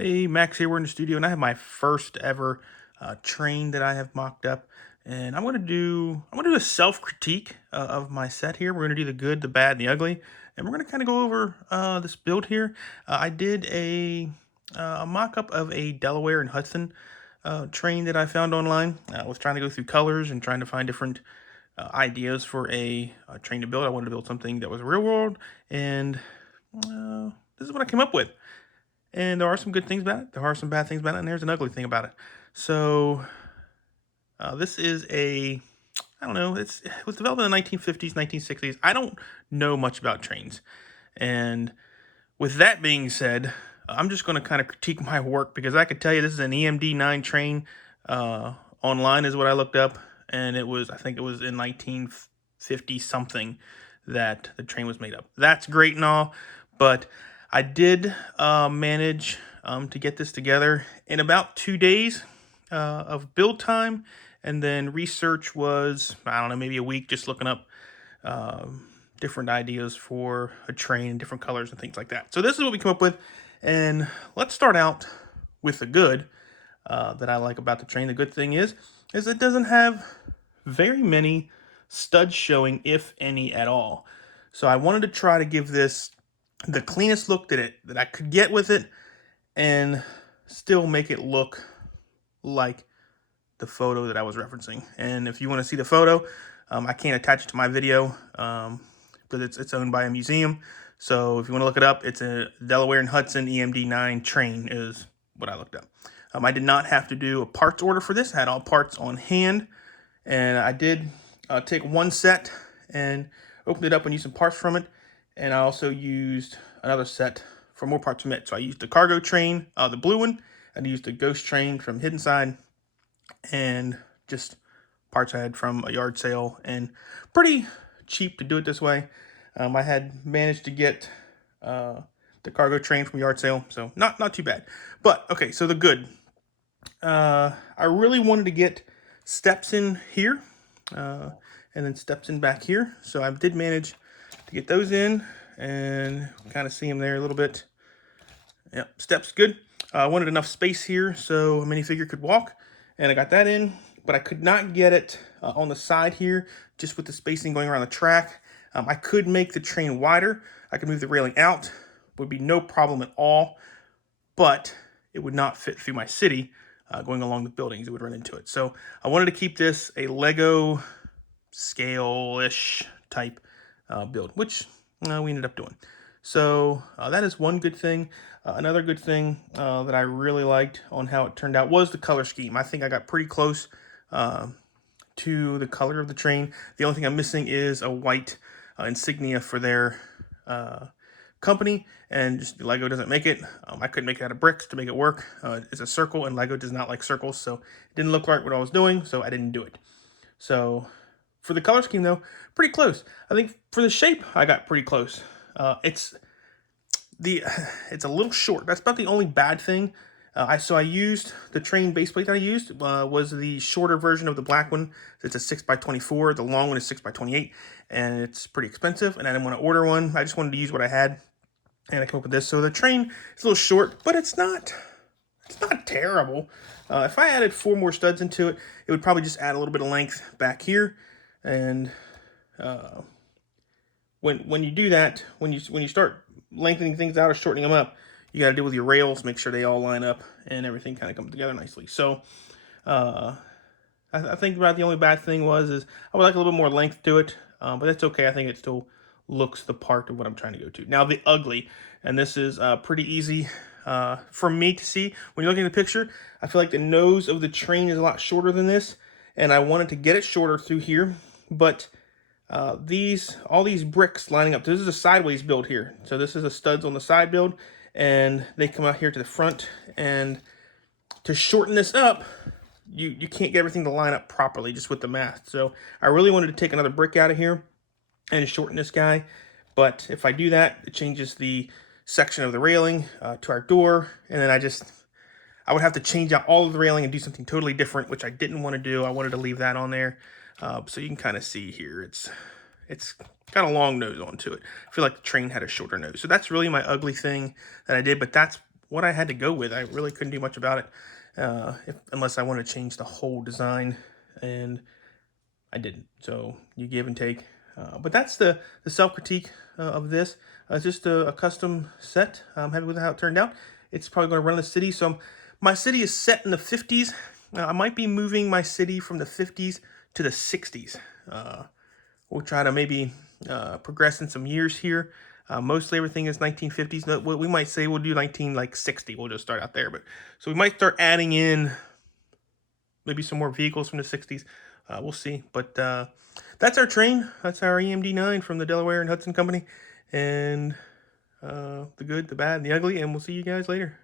Hey, Max here. We're in the studio, and I have my first ever train that I have mocked up, and I'm gonna do a self critique of my set here. We're gonna do the good, the bad, and the ugly, and we're gonna kind of go over this build here. I did a mock up of a Delaware and Hudson train that I found online. I was trying to go through colors and trying to find different ideas for a train to build. I wanted to build something that was real world, and this is what I came up with. And there are some good things about it. There are some bad things about it, and there's an ugly thing about it. So this is I don't know. It was developed in the 1950s, 1960s. I don't know much about trains, and with that being said, I'm just going to kind of critique my work because I could tell you this is an EMD9 train. Online is what I looked up, and I think it was in 1950 something that the train was made up. That's great and all, but I did manage to get this together in about 2 days of build time, and then research was, I don't know, maybe a week, just looking up different ideas for a train, different colors and things like that. So this is what we come up with, and let's start out with the good that I like about the train. The good thing is it doesn't have very many studs showing, if any at all. So I wanted to try to give this the cleanest look that I could get with it, and still make it look like the photo that I was referencing. And if you want to see the photo, I can't attach it to my video because it's owned by a museum. So if you want to look it up, it's a Delaware and Hudson EMD9 train is what I looked up. I did not have to do a parts order for this. I had all parts on hand, and I did take one set and opened it up and used some parts from it. And I also used another set for more parts from it. So I used the cargo train, the blue one, and I used the ghost train from Hidden Side, and just parts I had from a yard sale, and pretty cheap to do it this way. I had managed to get the cargo train from yard sale, so not too bad. But okay, so the good. I really wanted to get steps in here, and then steps in back here. So I did manage to get those in, and kind of see them there a little bit. Yep, steps good. I wanted enough space here so a minifigure could walk, and I got that in, but I could not get it on the side here, just with the spacing going around the track. I could make the train wider. I could move the railing out. Would be no problem at all, but it would not fit through my city going along the buildings. It would run into it. So I wanted to keep this a Lego scale-ish type build, which we ended up doing. So that is one good thing. Another good thing that I really liked on how it turned out was the color scheme. I think I got pretty close to the color of the train. The only thing I'm missing is a white insignia for their company, and just Lego doesn't make it. I couldn't make it out of bricks to make it work. It's a circle, and Lego does not like circles, so it didn't look like what I was doing, so I didn't do it. So for the color scheme, though, pretty close. I think for the shape, I got pretty close. It's a little short. That's about the only bad thing. I used the train base plate that I used was the shorter version of the black one. It's a 6x24. The long one is 6x28, and it's pretty expensive. And I didn't want to order one. I just wanted to use what I had, and I came up with this. So the train is a little short, but it's not terrible. If I added 4 more studs into it, it would probably just add a little bit of length back here. And when you do that, when you start lengthening things out or shortening them up, you got to deal with your rails, make sure they all line up, and everything kind of comes together nicely. So I think about the only bad thing is I would like a little bit more length to it, but that's okay. I think it still looks the part of what I'm trying to go to. Now the ugly, and this is pretty easy for me to see. When you're looking at the picture, I feel like the nose of the train is a lot shorter than this, and I wanted to get it shorter through here, but all these bricks lining up. This is a sideways build here. So this is a studs on the side build, and they come out here to the front. And to shorten this up, you can't get everything to line up properly just with the math. So I really wanted to take another brick out of here and shorten this guy. But if I do that, it changes the section of the railing to our door. And then I would have to change out all of the railing and do something totally different, which I didn't want to do. I wanted to leave that on there. So you can kind of see here, it's got a long nose onto it. I feel like the train had a shorter nose. So that's really my ugly thing that I did, but that's what I had to go with. I really couldn't do much about it, unless I wanted to change the whole design, and I didn't. So you give and take. But that's the self critique of this. It's just a custom set. I'm happy with how it turned out. It's probably going to run the city. So my city is set in the 50s. I might be moving my city from the 50s to the 60s. We'll try to maybe progress in some years here. Mostly everything is 1950s. But we might say we'll do 1960. We'll just start out there. But so we might start adding in maybe some more vehicles from the 60s. We'll see. But that's our train. That's our EMD9 from the Delaware and Hudson Company. And the good, the bad, and the ugly. And we'll see you guys later.